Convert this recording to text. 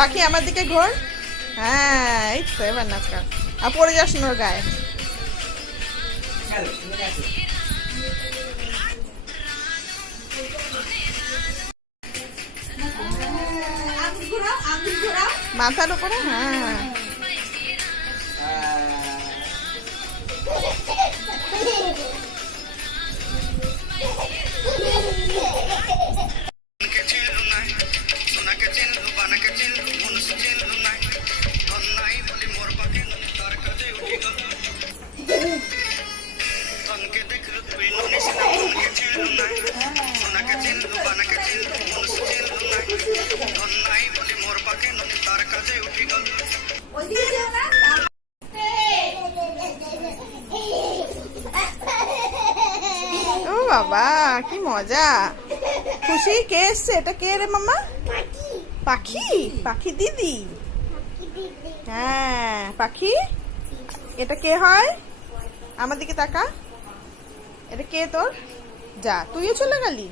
পাখি আমার দিকে ঘোর। হ্যাঁ এই তো এবার নাচ কর, আর পড়ে যাস না ওর গায়ে। মাথার উপরে, হ্যাঁ ও বাবা কি মজা। খুশি, কে এসছে? এটা কে রে মামা? পাখি, পাখি দিদি। হ্যাঁ পাখি, এটা কে হয়? আমার দিকে তাকা, এটা কে তোর? যা, তুইও চলে গেলি।